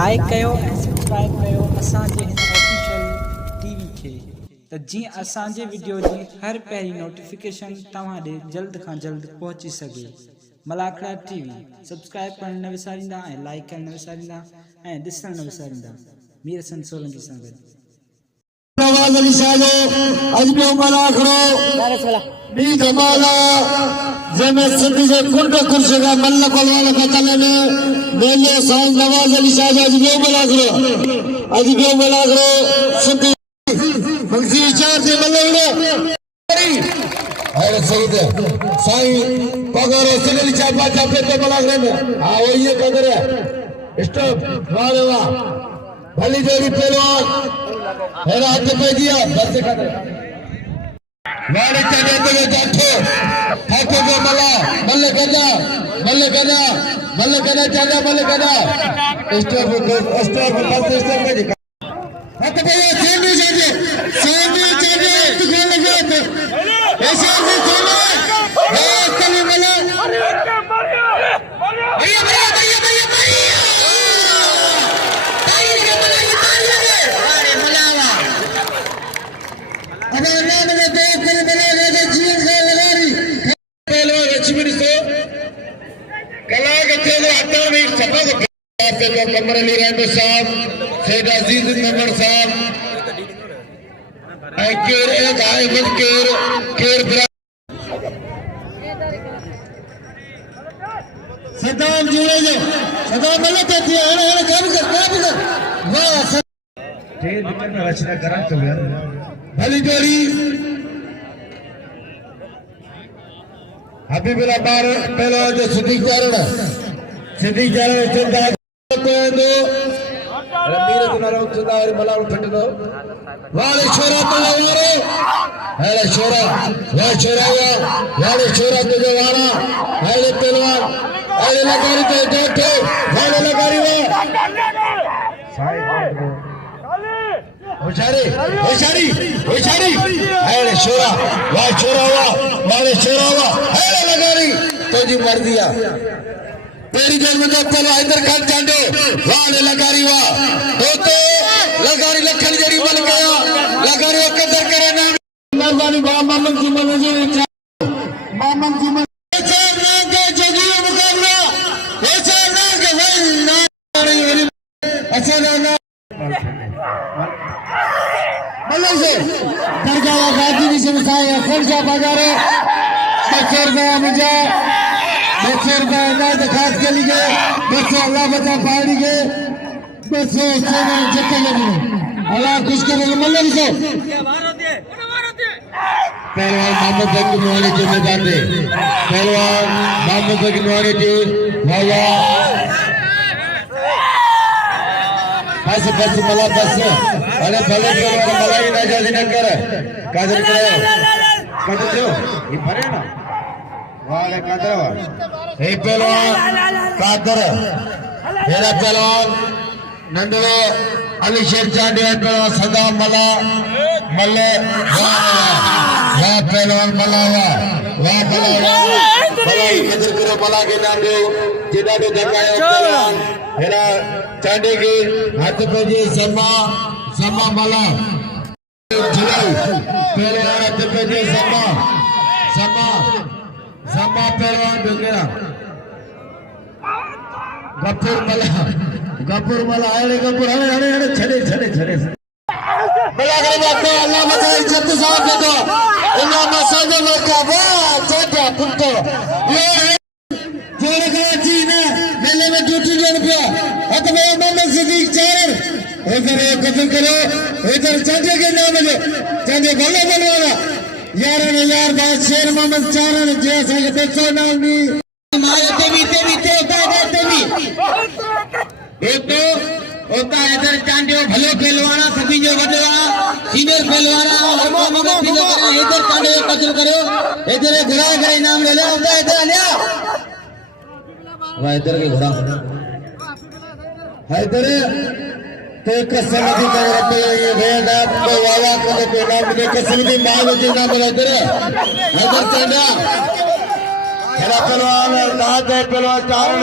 Like कयो ऐं subscribe कयो असांजे हिन ऑफिशियल टीवी खे त जीअं असांजे वीडियो जी हर पहिरीं नोटिफिकेशन तव्हां ॾे जल्द खां जल्द पहुची सघे। मलाखड़ा टीवी सब्सक्राइब करण न विसारींदा ऐं लाइक करण न विसारींदा ऐं ॾिसण न विसारींदा। मीर हसन सोलंकी सां गॾु नवाज़ अली साहब अजबो मलाखड़ो बी धमाला जमे सिंधी जे कुंड कुर्शगा मल्ल कोलवाल कतले मेले साईं नवाज़ अली साहब अजबो मलाखड़ो सिंधी मंसी चार से मल्लड़ो अरे सईद साईं पगारो सिंधी चापा चापे पे मलाखड़े में हां वो ये कदर है स्टॉप वाले वाह भली जोड़ी पहलवान हेरा हाथ पे दिया बस कदर वाले चले तो जाठो ठाको को मल्ले कदा चाचा मल्ले कदा स्टॉप बस स्टॉप में हाथ पे सेंडी चाचे तू कौन लगा तो ऐसे से चलो ए चलो मल्ले भैया कमर अली रहमत साहब सैयद अजीज नमर साहब सदाम जुड़े जो सदाम मल्ले ते थी अरे काम कर वाह ते निकल में रचना करा तो यार भली जोड़ी हबीबुल्लाह बार पहला जो सिद्दीक चारण चंदा कोंदो रमीर दुनारो चंदा मलाउ ठंडो वाले छोरा तलवारे हेले छोरा वाले छोरा तुझे वाला हेले पहलवान हेले लगारी तो बैठे हेले लगारी वो होशारी हेले छोरा वाले छोरा हेले लगारी तुझी मर्जिया तेरी जन्म जो पहला इधर खट चांडो वाले लगारी वाह तो लगारी लखन जड़ी बन गया लगारी वो कदर करे ना मेहरबानी मामन जी ऐसा ना के जगी मुकाबला ऐसा ना के भाई ना ऐसा ना मल्ल से दरगाह गाजी की समस्या खर्चा बाजारे बखेर गया मुझे बच्चों का इनाद खास के लिए बच्चों अल्लाह बचा पानी के बच्चों चैनल जितने लगे अल्लाह खुश करेंगे मल्ल से पहलवान मोहम्मद जकीर नवानी के मैदान में पहलवान मोहम्मद जकीर नवानी जी भैया बस मला बस अरे भले पहलवान मला ही ना जाती न करे काजल करो ये भरे ना वाले कादर हे पहलवान कादर मेरा पहलवान नंदवे अली शेर चांडी पहलवान सदा मल्ले वाह पहलवान वाह कदर करो मला के नाम दो जिदा दो दगायो पहलवान मेरा चांडी की हाथ पे जी समा मला पहलवान हाथ पे जी समा पहलवान गया गपुर मला अरे गपुर अरे छड़े मलाखड़े बात अल्लाह मचा इज्जत साहब दे दो अल्लाह मसाज लोका वाह छोटा पुत्तो ये जोड़ का जी ने मेले में ड्यूटी लेने पे हत में मोहम्मद सिद्दीक चारण इधर कदर करो इधर चांदे के नाम में चांदे भले वाला यार बात शेर मोहम्मद चारण जैसा के पेचो नाम नी माया देवी एक तो होता इधर चांडियो भले पहलवाना सभी जो बदवा सीनियर पहलवाना मोहम्मद सीनियर करे इधर चांडियो कचर करो इधर घोड़ा करे नाम ले ले होता इधर लिया वाह इधर के घोड़ा है इधर तो कसमती का रब ये भेदा तो वाला को नाम दे कसमती मां के नाम ले इधर चांडा खेला पहलवान दाद दे पहलवान चारण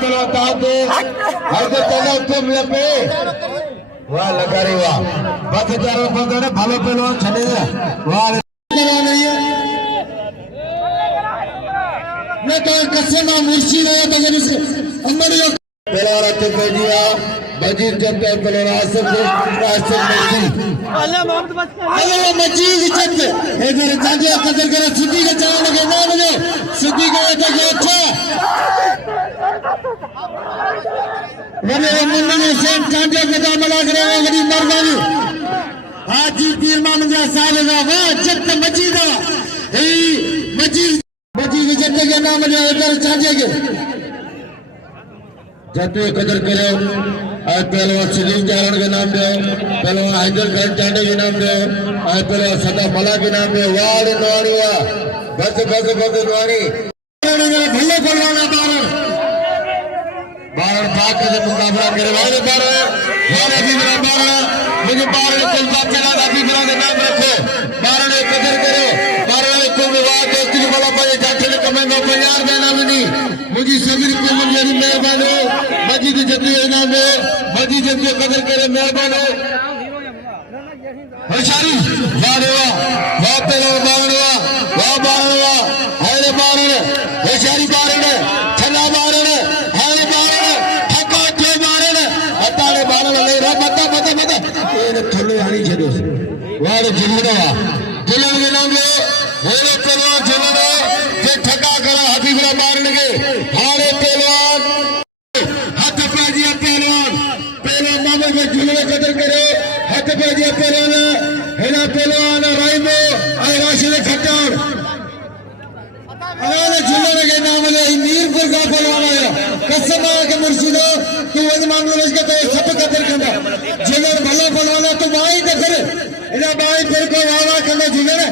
पहलवान दाद दे हर को चला तुम ले पे वाह लगा रे वाह बस चारों बंदे ने भालो पहलवान छने दे वाह चला नहीं है मैं तो कसम मुर्शिद है तो जब से अंदर पहलवान तो दिया मजीद जब तक पहलवान आसिफ अल्लाह मजीद जब इधर जाके कदर करे सिद्धि के चला लगे ना मुझे सिद्धि के तो अच्छा मेरे मुन्ना ने सेम कांटे कदा मला करे बड़ी मेहरबानी आज जी पीर मामजा साहब का वाह जब तक मजीद है मजीद जब तक नाम ले इधर चाचे के जब कदर करो आज पहलवान सलीम चारण के नाम दे पहलवान हैदर खान चांडे के नाम दे आज पहलवान सदा मला के नाम दे वाड़ नवानी वाह बस नवानी भले पहलवान बारण पाक से मुकाबला करे वाले बारण भी मेरा बारण मुझे बारण कुल बात चला दादी मेरा नाम रखो बारण कदर करो बारण को विवाद दोस्ती की बला पाए जाते ने कमेंगे प्यार देना भी नहीं मुझे सबरी को मेरी मेहरबानी मजीद जद्दी इनाम दे मजीद जद्दी कदर करे मेहरबानी होशियारी वाह देवा वाह तेरा बारण वाह हैरे बारण होशियारी बारण छला बारण हैरे बारण ठका के बारण अतारे बारण ले रे बता ये थोड़े हानी छदो वाह जिलड़ा जिलन के नाम ले हैरे पहलवान जिलड़ा जे ठका करा हबीबरा बारण के हारे पहलवान हाथ पे दिया पहलवान मामा में जिलड़ा कदर करे हाथ पे दिया पहलवान हेला पहलवान राइबो और राशिद खट्टान अरे जिलड़े के नाम ले मीरपुर का पहलवान आया कसम के मुर्शिदो तू वज मामले के तो सब कदर करना जिलड़ भला पहलवान तो बाई दे फिर इना बाई फिर को वाला करना जिलड़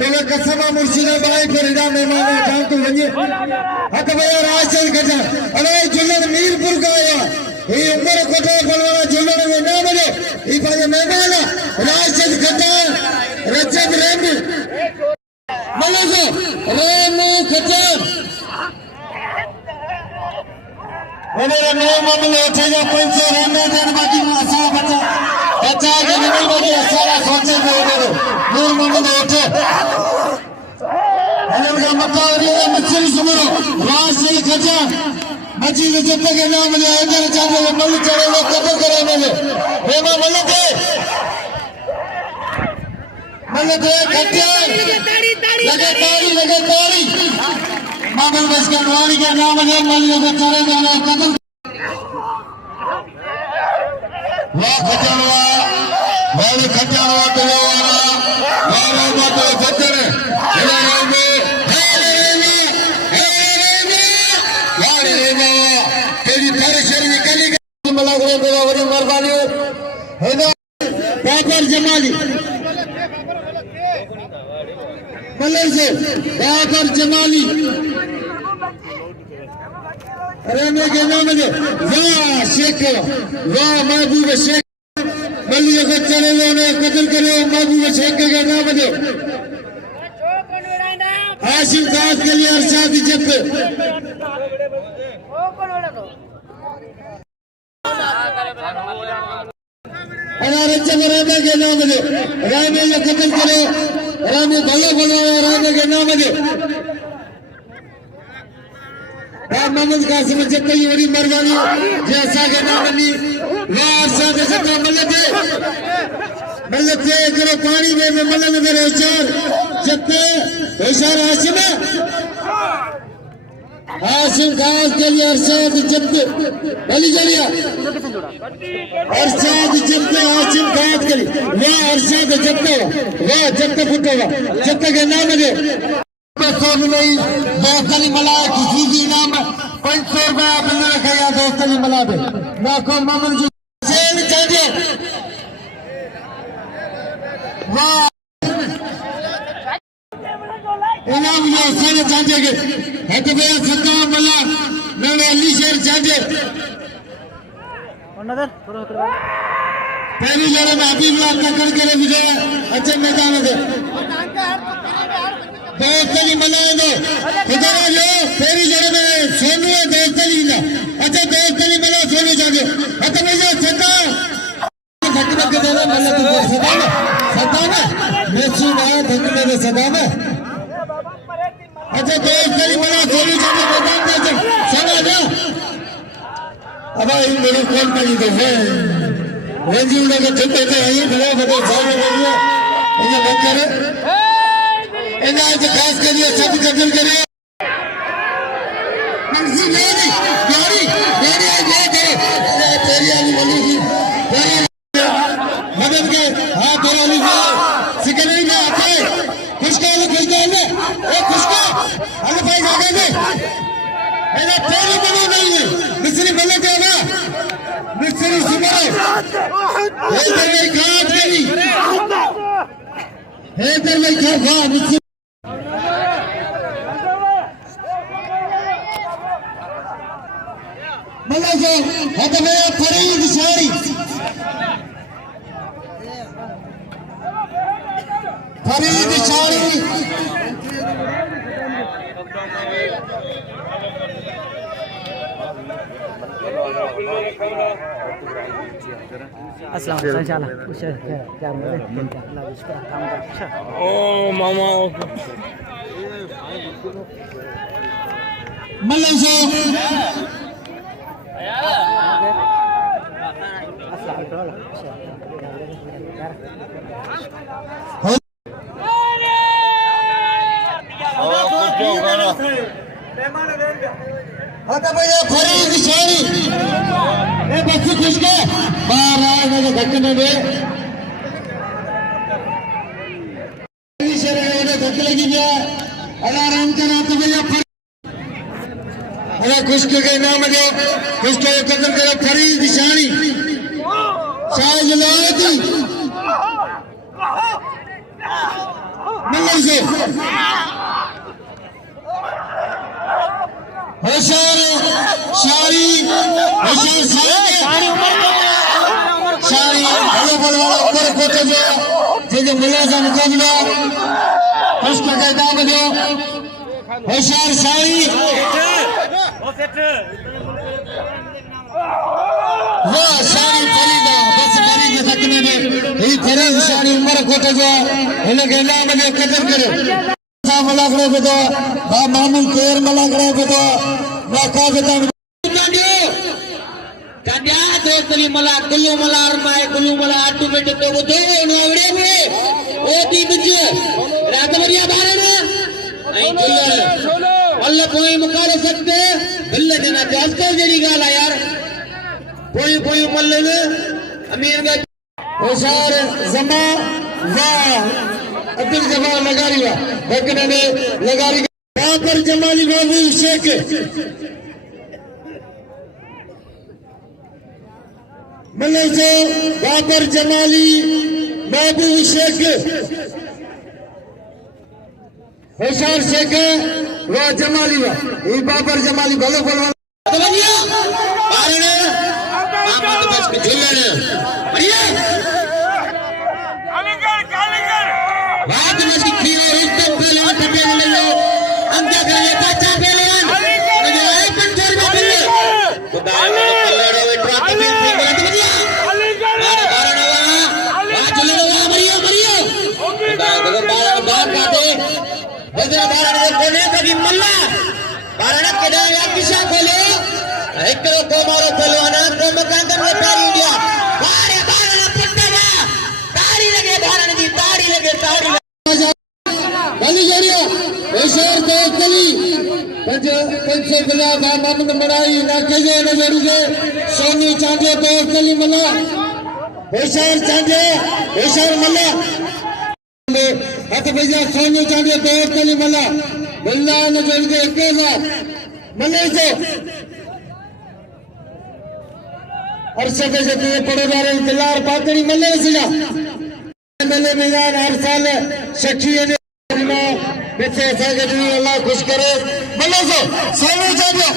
तो कसम मुर्शिदो बाई फिर इना मेहमान जान तू वजे हाथ भैया राशिद खट्टान अरे जिलड़ मीरपुर का आया ये उम्र कोटा पहलवान जिलड़ में नाम ले ई भाई मेहमान राशिद खट्टान रजब रेमी मलजो रेमू खट्टान मेरे नौ मामले उठेगा 500 रेमू देन बाकी असा बचा के निकल बाकी सारा सोचे मेरे नूर मामले उठे हेलो का मकावरी मछली सुमरो राशिद खट्टान मजीद जब तक नाम ले इधर चाहे मल चढ़े लोग कदर करे मेरे रेमा मलते खट्टान लगे ताड़ी मामल बस के नवानी के नाम ले मल लोग चढ़े जाना कदर वाह खट्टान तो वाह तो खट्टान मेहरबानी बाबर जमाली मलर से बाबर जमाली रहने के नाम में वाह शेख वाह महबूब शेख मलिया को चले लोने कत्ल करे महबूब शेख के नाम में हाशिम खास के लिए अरशाद जब अरे जब रामे के नाम दे रामे जो कत्ल करे रामे भले रामे के नाम दे राम मोहम्मद कासिम जब कई बड़ी मेहरबानी जैसा के नाम नहीं वाह साथ सका मलते करो पानी में मलन मेरे होशियार जब होशियार हाशिम खास के लिए अरशाद जब्त अली जलिया अरशाद जब्त हाशिम खास के लिए वाह अरशाद जब्त वाह जब्त फुटेगा जब्त के नाम दे सोनी नहीं दोस्त अली मला किसी भी नाम 500 रुपया बिल रखा या दोस्त अली मला दे नाको मामन जी सेल चाहिए वाह इनाम जो सारे चाचे के हक भैया सत्ता मला नने अली शेर चाचे पहली जगह में हबीब लाल नकल के लिए विजय अच्छे मैदान से दोस्त अली मल्ला खुदा जो तेरी जड़ में सोनू है दोस्त अली ना अच्छा दोस्त अली मल्ला सोनू जागे अच्छा भैया सदा धक धक दे रहा मल्ला तू सदा ना मेसू ना धक मेरे सदा ना अच्छा दोस्त अली मल्ला सोनू जागे मैदान में सदा ना अब इन मेरी कौन पड़ी तो है रेंजी उड़ा के चलते थे ये बड़ा बड़ा सामने लग गया ये मत करे इन्हें आज खास करिए सब कदम करिए मंजिल मेरी यारी मेरी आज ये करे तेरी आली वाली की मदद के हाथ वाली की सिकंदरी में आते खुशका ए खुशका अरे भाई जागे दे इन्हें तेरी बनी नहीं है मिस्री बल्ले के ना मिस्री सुमरो ये तेरे काट गई ये तेरे क्या मिस्री मल्ला जो हतवे फरीद शारी Oh, mama. मल्ला जो हता भैया फरीद शारी ए बच्ची खुश के बाहर आए ना धक्के में दे शरीर में धक्के लगी गया अलार्म का रात भैया अरे खुश के नाम दो खुश के कदम करो फरीद शारी शाह जलाती मल्ला से होशियार शारी होशियार शारी हेलो बोलो ऊपर कोटे जो जो मुल्ला का मुकाबला उसका क्या दाम दो होशियार शारी वाह शारी फरीदा बस फरीद सकने में ये फरीद शारी उम्र कोटे जो इन्हें के नाम दे कदर करे मलाकड़े पे तो बा मामू केर मलाकड़े पे तो ना कागज़ कांडिया दोस्तली मला कुल्लू मला अरमाय कुल्लू मला आटू में तो वो दो नवड़े में ओ दी बुझ रात भरिया बारे आई कुल्लू अल्लाह कोई मुकाले सकते बल्ले देना जास्ते जड़ी गाला यार कोई कोई मल्ले ने अमीर का होशियार जमा वाह अब्दुल जमाल लगारिया बकने ने लगारी बाबर जमाली बाबू शेख मल्ले से बाबर जमाली बाबू शेख होशियार शेख वाह जमाली वाह ये बाबर जमाली भलो बोलवा भैया बारने आमद बस के झूलने भैया बात में सीखी है एकदम पहले टपे ले लो हम क्या करेंगे बच्चा पहले मुझे आए पंचर में पहले खुदा ने पल्लड़े में ट्रक में फिर गलत बजिया बारह बारह वाला आज ले लो मरियो मरियो खुदा को बार काटे बदला बारह ने कोने कभी मल्ला बारह ने केदा या किसा खोले एक को मारो पहलवाना को मकान में तारी दिया बारह बारह ने पट्टा तारी लगे बारह ने दी तारी लगे तारी गली जरिया होशियार दोस्त गली पंचे गला मामद मराई ना केजे न जड़ी से सोनी चांदे दोस्त गली मल्ला होशियार चांदे होशियार मल्ला हथ भैया सोनी चांदे दोस्त गली मल्ला मल्ला न जड़ी से अकेला मल्ले से अरशद से तुझे पड़े बारे इंतजार पातरी मल्ले से मल्ले मैदान हर साल शक्की बच्चे सागरी अल्लाह खुश करे मल्ले से सोने चांदो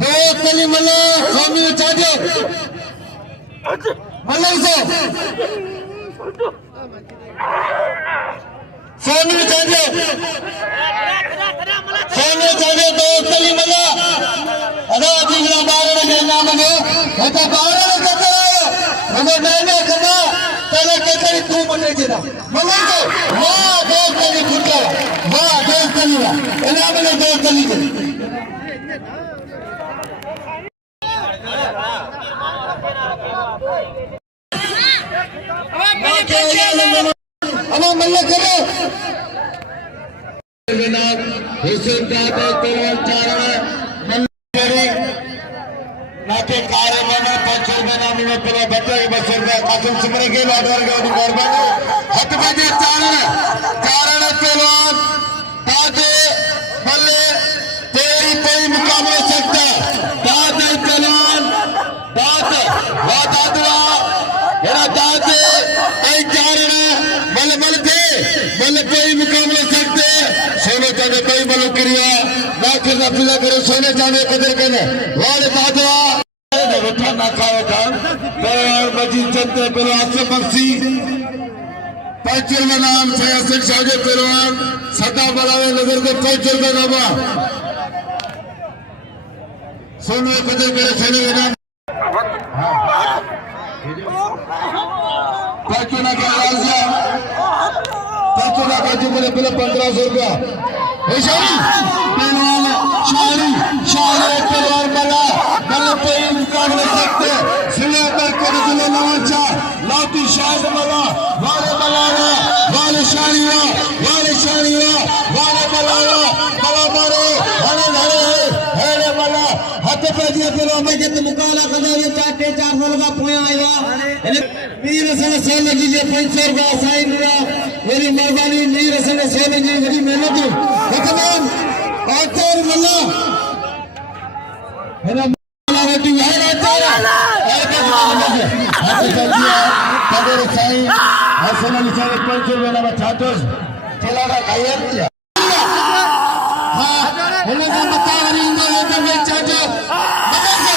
दो तली मल्ला सोने चांदो मल्ल से सोनू चांदे तो तली मल्ला अदा जिगला बारे के नाम में हता बारे करता है मैंने कहा तेरे केतरी तू मने जेदा मल्ला को वाह दोस्त तली फुटला वाह दोस्त तली एना मने दोस्त तली अब मल्ला करो हुसैन का तलवार चारा मल्ला नाटे कार्य बना पंचर बना मिलो पहले बच्चे के बच्चे का कासम सिमरे के लाडवर के अधिकार बने हट बजे चारण तलवार ताजे मल्ले तेरी कोई मुकाबला सकता ताजे तलवार दात वादादवा मेरा दाते कई चारण मल मल दे मल कोई मुकाबला सकते सोने चांदे कोई मल क्रिया लाख रफीला करे सोने चांदे कदर करे वाले दादवा बैठा ना खाओ था पैर मजीद चलते पहले आसिफ बख्शी पैचर में नाम सयासर शाहजे पहलवान सदा बड़ावे नजर के पैचर में नामा सोने कदर करे सोने के नाम पैचर ना क्या राजिया पैचर ना क्या जो मेरे पहले 1500 रुपया शायरी पहलवान शायरी पहलवान बना मल्ला कोई मुकाबले सकते सिले पर कर दिले नवाचा लाती शायद मल्ला वाले मल्ला वाले शायरी वाले मल्ला बला मारो हरे मल्ला हाथ पे दिया पहलवान में के मुकाबला करना ये 400 का पोया आया मीर से लगी जे 500 का साइन हुआ मेरी मेहरबानी मीर से लगी मेरी मेहनत खत्म और मल्ला मेरा बेटी है रहता है हाथ चल दिया कदर साईं हसन अली साहब 500 रुपया में छाटोस चला का खाया हां होने का बता रही हूं ये तो मैं चाचा मगर से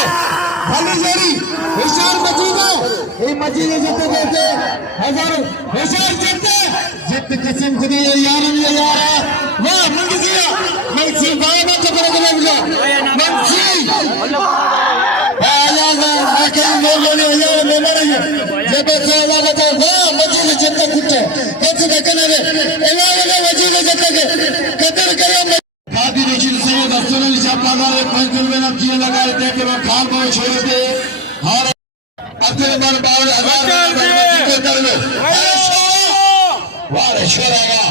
भली जरी होशियार मजीदा ये मजीदे जते देते हजार होशियार जते जित कसम खुदा यार वाह मंगी दिया मंसी बाबा को बड़ा लगा मंसी जब से लगा था वाह मजीद जते कुत्ते कैसे देखना है इलाके मजीद जते कदर करे कादी निशिल से दस्तूर अली साहब का 5 रुपए ना किए लगाए थे कि वो खाल को छोड़ दे और अपने मन बावल हजार के कर ले वाले शरागा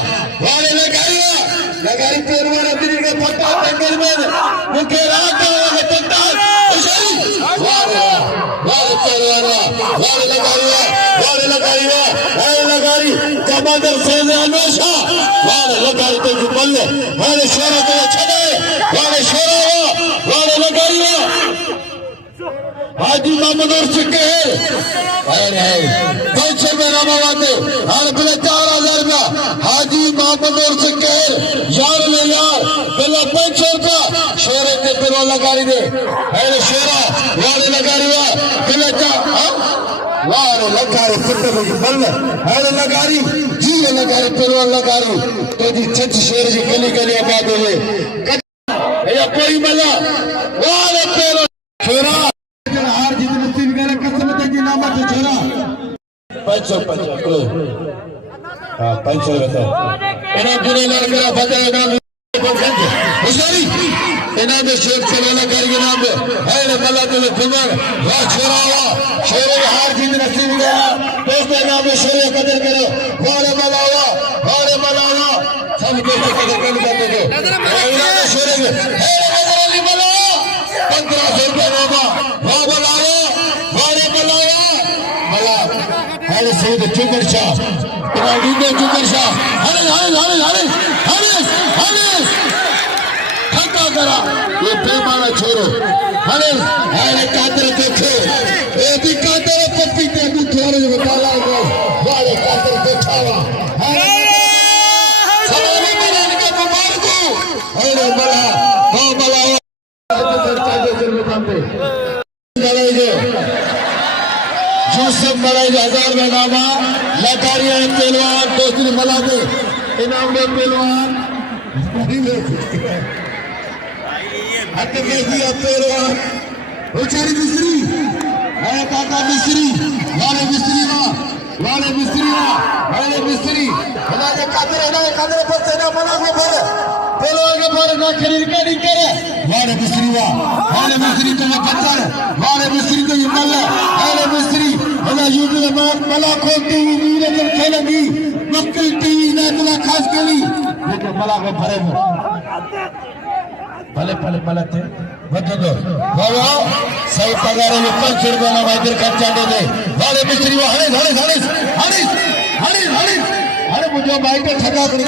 वाले लगाई पेरवार अपनी के पत्ता जंगल में मुके रात का पत्ता वाले पेरवार वाले लगाई कमांडर से अनोशा वाले लगाई तो बल्ले वाले शोरा को छड़े वाले शोरा वाले लगाई हाजी मोहम्मद और सिक्के अरे 500 में रमावाते हर बिले 4000 रुपया हाजी मोहम्मद और सिक्के यार ले यार बिले 500 रुपया शोरे के बिलो लगारी दे अरे शोरा वाले लगारी हुआ बिले वारे लगारी सिक्के की बल्ले अरे लगारी जी लगारी बिलो लगारी तो जी छच शोरे जी गली गली आबाद हुए या कोई मला वाले पेरो शोरा हार जीत नसीब करे कसम तेजी नामा के छोरा 500 हां 500 बताओ इना गुने लड़ मेरा बताए नाम होशियारी इना में शेर चलाना करके नाम है रे मल्ला तो तुम्हार वाह छोरा शेर हार जीत नसीब करे दोस्त नाम में शेर कदर करो वारे मल्ला सब को कदर करते हो इना में शेर है नजर अली मल्ला 1500 रुपया नामा वाह हरे सईद चुकर शाह इनाडीने चुकर शाह हरे थका करा ये बेमाना छोरो हरे कातर देखो ये भी कातर पप्पी ते भी थोड़े जो काला को वाले कातर देखावा सलामी बनाने का मुबारक को हरे बला हो बला जो सब बड़ा 1000 में नामा लतारिया पहलवान दोस्ती मला के इनाम में पहलवान हट के दिया पहलवान बेचारी मिस्त्री है काका मिस्त्री वाले मिस्त्री भला के कादर पर से ना मला को पर पहलवान के पर ना खरीद के नहीं करे वाले मिस्त्री तो पत्थर वाले मिस्त्री तो मल्ला वाले मिस्त्री भला यूपी में मला को टीवी वीर जब खेलेगी मक्कल टीवी ना तुला खास केली लेकिन मला को भरे भले थे बदलो बाबा सही पगार में 500 रुपये ना वाइदर खर्चा दे वाले मिस्त्री वो हरे मुझे बाइक पे ठगा कर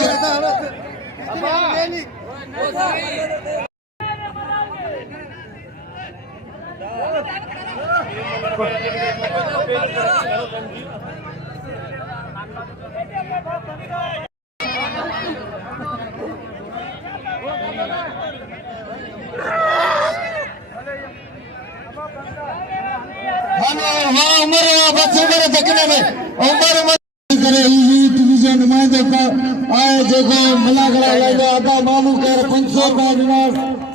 उम्र बच्चे मेरे देखने में उम्र करे डिवीजन में देखो आए देखो मलागड़ा लगा आधा मालू कर 500 का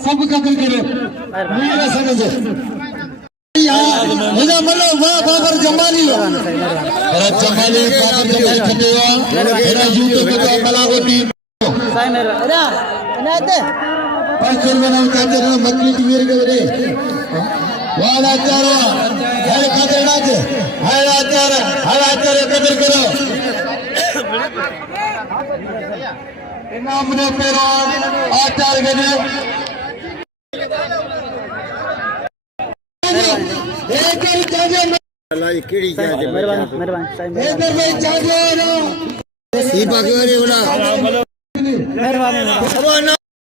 सब कतल करे मेरे समझे इना मलो वाह बाबर जमाली अरे जमाली बाबर जमाली खटेवा मेरा यूट्यूब पे मलागो टीम साई मेरा अरे इनाते 500 बनाओ कहते ना मक्खी टीवीर के रे वाला चारो हर खतरे नाचे हर आचार कदर करो इनाम ने पेरो आचार गने एक जाजे लाई केड़ी जाजे मेहरबानी साई एक भाई जाजे ना ई बाकी वाले बोला मेहरबानी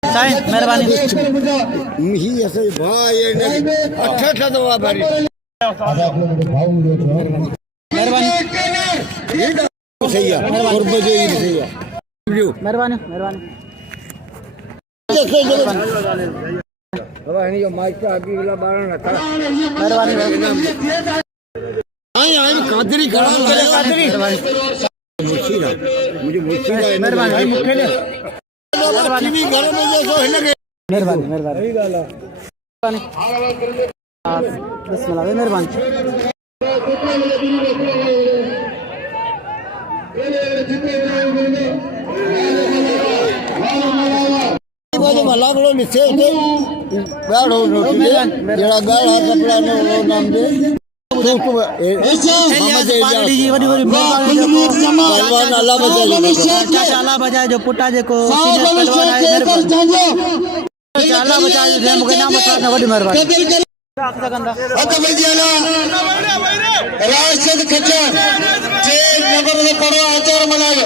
साई मेहरबानी ही ऐसे भाई ने 88 दवा भरी आधा आप लोग भाव मेहरबानी सही है और बजे ही सही है मेहरबानी बाबा नहीं जो माइक का आगे वाला बारण रखा मेहरबानी आई कादरी खड़ा कादरी मुश्किल है मुझे मुश्किल है मेहरबानी मुश्किल है टीवी घर में जो सो लगे मेहरबानी बिस्मिल्लाह मेहरबानी मलागड़ो निसे गाड़ो जेड़ा गाड़ है कपड़ा ने वो नाम दे पहलवान अल्लाह बजाए जो पुटा जे को अल्लाह बचाए जो मुके नाम बता वडी मेहरबानी राशिद खच्चर जे नंबर में पड़ो आचार मलायो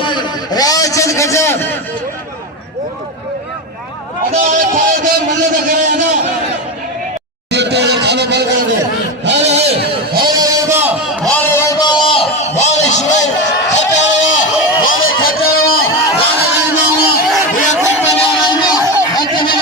राशिद खच्चर अदा खाए मजे का करे ना ये खाना बंद कर दे अरे बारिश में खटावा ये खटावा हटे में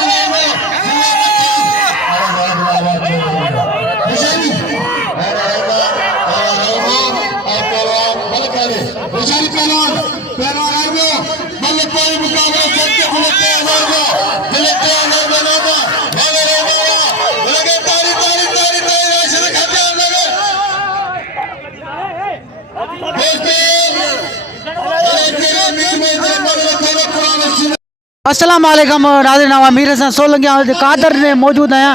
अस्सलाम वालेकुम नाज़रीन अमीर हसन सोलंकिया कादर ने मौजूद आया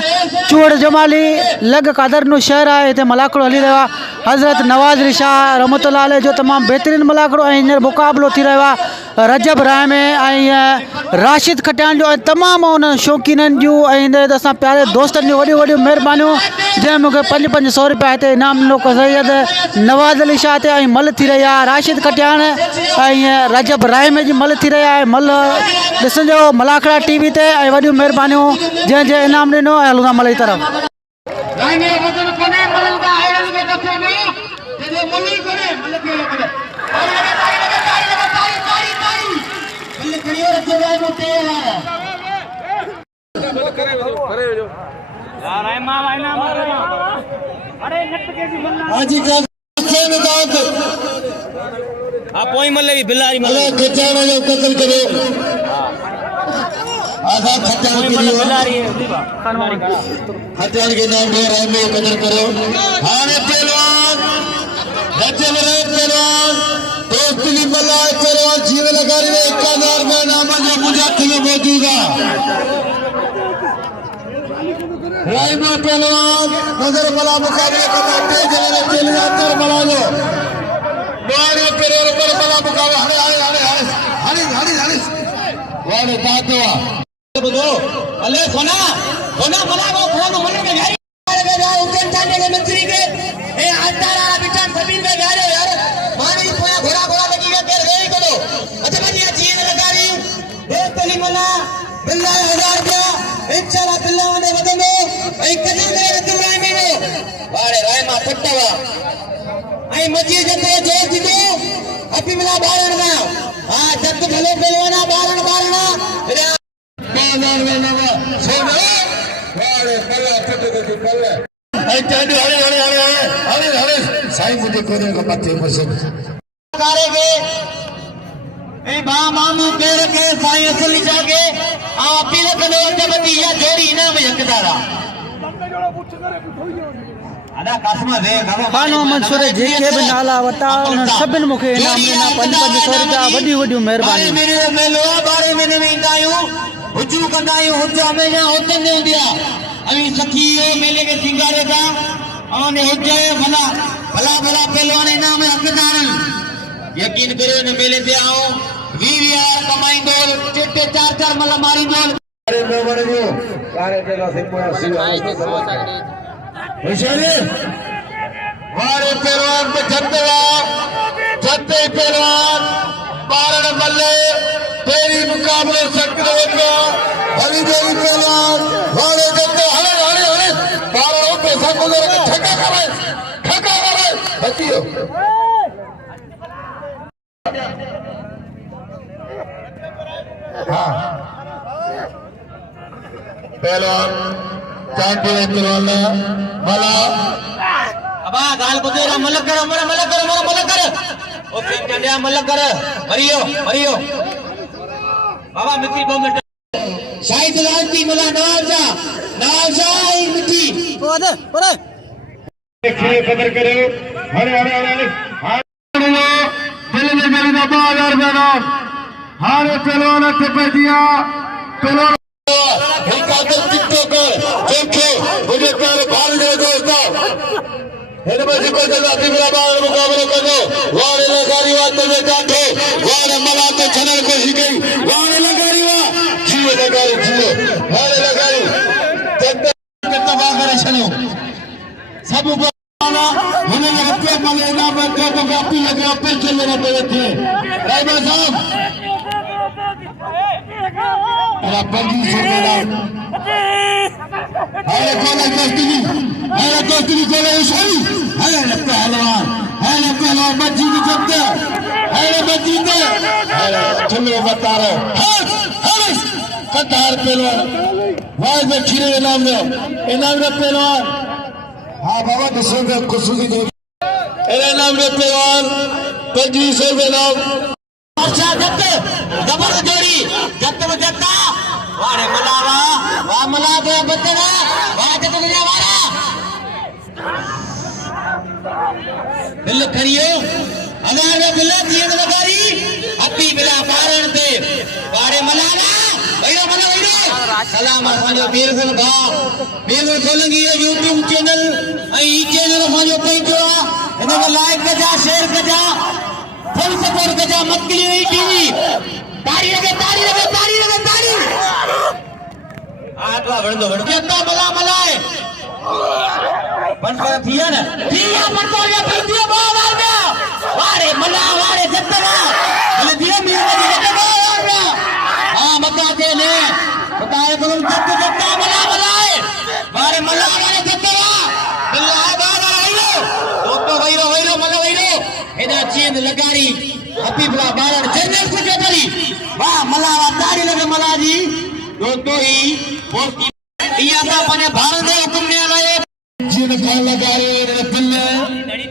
चूड़ जमाली लग कादर नो शहर है इतने मलाकड़ो हली रहा हज़रत नवाज अली शाह रहमतुल्लाह अलैह जो तमाम बेहतरीन मलाकड़ो मुकाबलो थी रहा रजब राय में राशिद खटियान जो तमाम उन शौकीन जो असां प्यारे दोस्तन जो वॾियूं वॾियूं महिरबानियूं जैं मूंखे 500 रुपया हिते इनाम ॾिनो सैयद नवाज अली शाह ते मल थी रही आहे राशिद खटियान रजब राय में जी मल थी रही आहे मल ॾिसंजो मलाखड़ा टीवी ते वॾियूं महिरबानियूं जंहिं इनाम ॾिनो हलूं था मल जी तरफ़ आज का मल्ले बिलारी अरे खचाना जो कत्ल करो आधा खचान के लिए खचान के नाम पे रहमे कदर करो हाने पहलवान राज्य में पहलवान दोस्ती मल्लाह पहलवान जीवन लगा रहे 1000 में नाम जो मुजाहिद में मौजूद है रायमा पहलवान नजर बला मुकाबले करना तेज वाले पहलवान कर बला लो बारे पेरे पर बला मुकाबला हरे वाले दादुआ बोलो अले सोना सोना बना वो फोन मन में गाड़ी लगे जाओ उज्जैन थाने के मंत्री के ए आटारा बिटान सभी में जा रहे यार मानी पोया घोड़ा घोड़ा लगी है कर गई करो अच्छा बनिया चीज लगा रही दोस्त नहीं मना बिल्ला 1000 रुपया इंशाल्लाह बिल्ला ने बदले ए कदी मेरे तुरा में वाले राय मा फटवा आई मजी जते जोर दीदो अभी मिला बारण ना हां जब भले पहलवाना बारण बारणा बाजार में नवा सोना वाले कल्ला फटे कल्ला ऐ टाडी हरे साईं मुझे कोने को पत्ते मसे करेंगे ए मामू पेड़ के साईं असल जाके आ पीले कलो जबती या जोड़ी इनाम यकदारा अदा कसम दे खानो मंसूर जेके भी नाला वता उन सभिनि मूंखे इनाम ॾिना 500 रुपया वॾियूं महिरबानी मेरे मेलो बारे में नहीं इंदायो हुजू कंदायो हुजा में या होतन ने इंडिया अभी सखी मेले के सिंगारे का और हुजे भला भला भला पहलवान इनाम हकदार यकीन करो न मेले से आओ 20,000 कमाईंदो चिट्टे 4 मला मारींदो अरे मैं बन गयो कारे जगह से कोई होशियारी वारे पहलवान पे जत्ते पहलवान बारण बल्ले तेरी मुकाबले सकते हो हरी देवी पहलवान वारे जत्ते हरे बारण हो पैसा को जरा ठका करे बतियो हाँ पहलवान चांदी पहलवान मला अबा गाल बतेरा मलक कर ओ प्रेम चंडिया मलक कर हरियो बाबा मिट्टी 2 मिनट शायद लांती मला नाव जा आई मिट्टी ओरे देखिए कदर करो हरे दिल में मेरी 2000 रुपया नाम हारे पहलवान के पैदिया पहलवान टिकटॉकर देखे मुझे प्यारे भाई मेरे दोस्तों हेडमेजी को जल्दी मेरा बाहर मुकाबले करो वारे लगारी बात में काटो वारे मला तो छनल को गई वारे लगारी जियो वारे लगारी जब तबाह करे छनो सब बोला उन्होंने हत्या मले ना मैं तो कापी लगे पे चले रहते थे राइबा साहब अरे बंदी से मेरा अरे दोस्ती कोले उशाली अरे पहलवान बच्ची की जत्ते अरे बच्ची दे अरे चलो बता रहे कतार पहलवान वाज में खीरे इनाम दे पहलवान हाँ बाबा दूसरों को खुशी दो इनाम दे पहलवान 2500 रुपये नाम अच्छा जत्ते डबल जोड़ी जत्ता वारे मलावा वा मला दे बतना वा जत्ते ले वारा बिल करियो अनार में बिल दिए लगारी अभी बिला पारण ते वारे मलावा भैया मला भैया सलाम असांजो बीरगुल भाउ बीरगुल सोलंकी यूट्यूब चैनल ऐं ई चैनल असांजो पंहिंजो आहे हिन खे लाइक कजा शेयर कजा फुल सपोर्ट कजा मक्कली टीवी ताड़ी लगे आटवा वणदो जत्ता मलाए बनकर थिया न थिया बनकर या दियो 2000 रुपया वारे मला वारे जत्ता ले दियो मेरे जत्ता हां बता दे ने बताए तुम जत्ता मलाए वारे मला वारे जत्ता बिल्ला बाबा आइलो तो वैरो मला एदा चीन लगारी हबीबला बारण जनरल सेक्रेटरी वाह मला ताड़ी लगे मला जी दोस्तों ही पोस्ट इया का अपने भारत के हुक्म ने आए मच्छी ने खान लगा रहे ने पिल्ले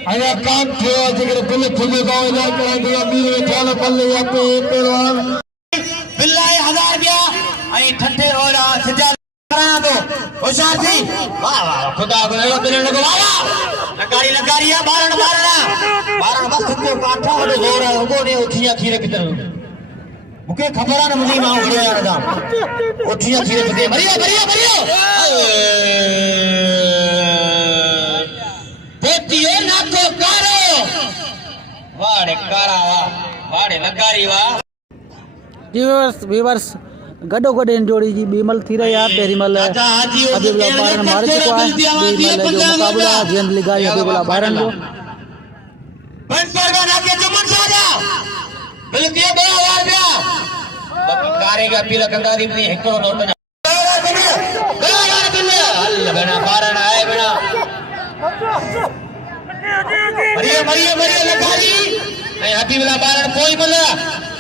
आया काम थे जेकर पिल्ले खुले गांव इधर कर दिया मीर ठाल पल्ले या पे पेड़वान बिल्ला 1000 रुपया आई ठट्ठे होड़ा सजा करा दो होशियार थी वाह वाह खुदा को दिल लगा वाह लगारी है बारण बस को काठा हो जोर है उगो ने उठिया खीरे कितन मुके खबर न मुझे मां खड़े यार दा उठिया खीरे किते मरियो पोतियो नाको कारो वाड़े कारा वाड़े लगारी वाह व्यूवर्स गडो गड इन जोड़ी जी बीमल थी रही है पहिरीं महिल अभी ॿारनि मारे चुको आहे ॿी महिल जो मुक़ाबलो आहे जीअं लिगारी अभी ॿारनि जो बनसरगा नाके चमन साजा बिल्कुल 2000 रुपया कारे का पीला कंदारी में हिको नोट ना अल्लाह बना बारण आए बना मरियो लगारी नहीं हबी वाला बारण कोई मल्ला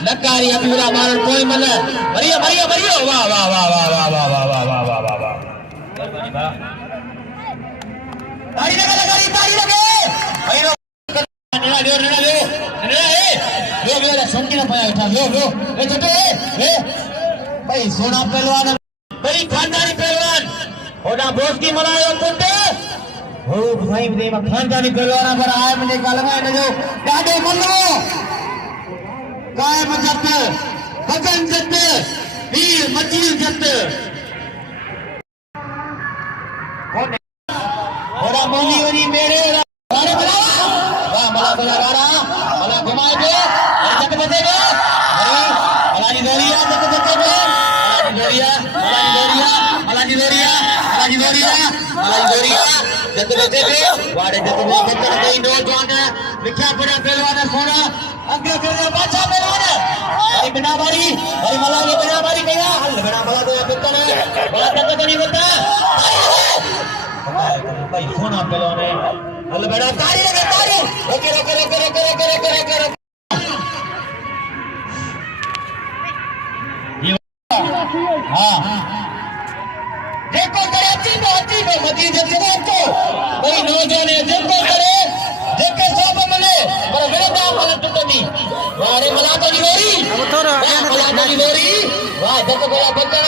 लगारी हबी वाला बारण कोई मल्ला मरियो वाह वाह वाह वाह वाह वाह वाह वाह वाह वाह वाह वाह तारी लगे भाई लो संगी ना पाया उठा लो ए छोटे ए भाई सोना पहलवान भाई खानदानी पहलवान ओडा बोस की मलायो पुटे हो भाई दे खानदानी पहलवान पर आए मुझे कलमा ने जो डाडो मल्लो कायम जत बगन जत वीर मचील जत कौन ओडा बोली वरी मेरे अरे मला घुमाए दे जट बचेगा अरे मलाजी दोरिया जट बचेगा मलाजी दोरिया जट बचेगा वाड़े जट बचेगा कई नौजवान लिखा पड़ा पहलवान सोना आगे कर बादशाह पहलवान अरे बिना बारी अरे मलाजी बिना बारी कया हल बिना मला तो पितन मला जट तो नहीं बता भाई सोना पहलवान हल बिना तारी लगे तारी करे हाँ देखो करे अच्छी में मती जब तो कोई नौजवान है देखो करे देखे सब मिले पर विरोधा मला टुटनी वारे मला तो निवरी मला तो निवरी वाह जब बोला बचन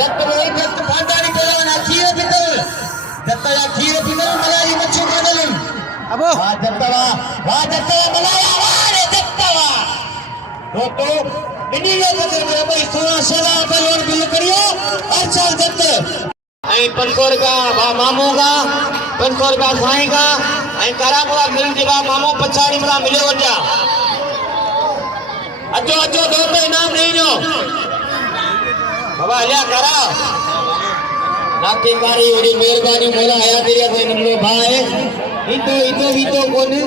जब बोली जब खानदानी बोला ना खीर पितल जब या खीर पितल मला ये मच्छी खादल अबो वाह जत्तवा मलाया वारे जत्तवा तो इन्हीं लोगों के भाई सोना सदा पहलवान बिल करियो अच्छा जत्त आई पंकोर का मामू का पंकोर का साईं का आई करामला मिल दिवा मामू पछाड़ी मला मिले वटा अचो दो पे इनाम नहीं नो बाबा लिया करा नाके कारी ओडी मेहरबानी मोला आया तेरे कोई नमलो भाई इतो कोने